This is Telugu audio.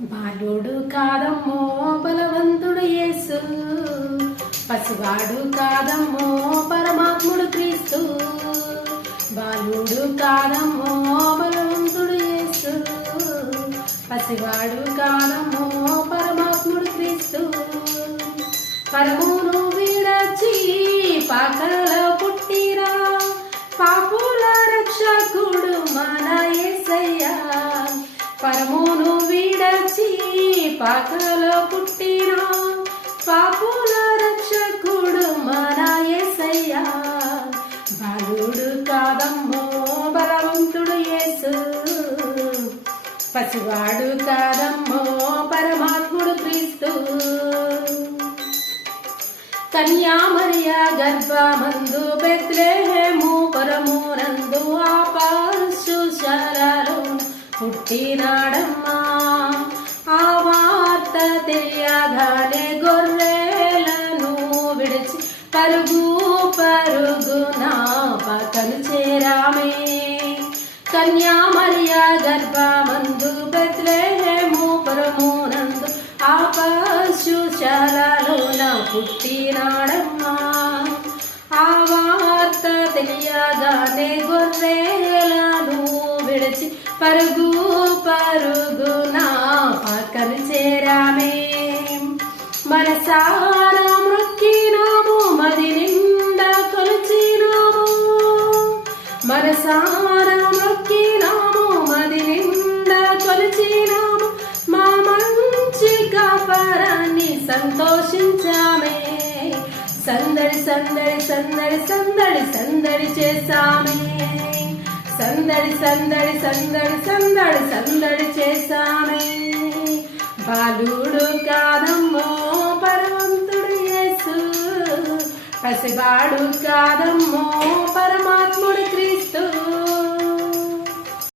బాలుడు కాదమ్మో బలవంతుడు యేసు, పసివాడు కాదమ్మో పరమాత్ముడు క్రీస్తు. బాలుడు కాదమ్మో బలవంతుడు యేసు, పసివాడు కాదమ్మో పరమాత్ముడు క్రీస్తు. పరమును విడచి పాకలో పుట్టిరా పాపుల రక్షకుడు మన యేసయ్యా. పరమును విడచి పాకలో పుట్టిరా పాపుల రక్షకుడు మన యేసయ్యా. బాలుడు కాదమ్మో బలవంతుడు యేసు, పసివాడు కాదమ్మో పరమాత్ముడు క్రీస్తు. కన్యా మరియా గర్భమందు బెత్లెహేము పురమునందు ఆ పశుశాలలో పుట్టినాడమ్మా. ఆ వార్త తెలియగానే గొర్రెలను విడిచి పరుగు పరుగున పక్కను చేరామే. కన్యా మరియా గర్భమందు బెత్లెహేము పురమునందు ఆ పశుశాలలోన పుట్టినాడమ్మా. ఆ వార్త తెలియగానే గొర్రెలను విడిచి పరుగు పరుగున పక్కను చేరామే. మనసారా మొక్కినాము, మది నిండా కొలిచినాము. మనసారా మొక్కినాము, మది నిండా కొలిచినాము. మా మంచి కాపరాన్ని సంతోషించామే. సందడి సందడి సందడి సందడి సందడి చేశామే. సందడి సందడి సందడి సందడి సందడి చేశామే. బాలుడు కాదమ్మో పరమంతుడు యేసు, పసివాడు కాదమ్మో